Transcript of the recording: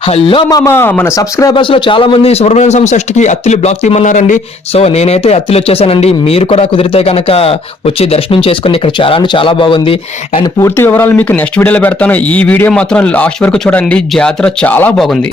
Hello మామ, మన subscribers లో చాలా మంది సుబ్రహ్మణ్య స్వామి షష్ఠికి అత్తిలి బ్లాక్ తీయమన్నారండి. సో నేనైతే అత్తిలి వచ్చేసానండి. మీరు కూడా కుదిరితే కనుక వచ్చి దర్శనం చేసుకోండి. ఇక్కడ చాలా అంటే చాలా బాగుంది. అండ్ పూర్తి వివరాలు మీకు నెక్స్ట్ వీడియోలో పెడతాను. ఈ వీడియో మాత్రం లాస్ట్ వరకు చూడండి. జాతర చాలా బాగుంది.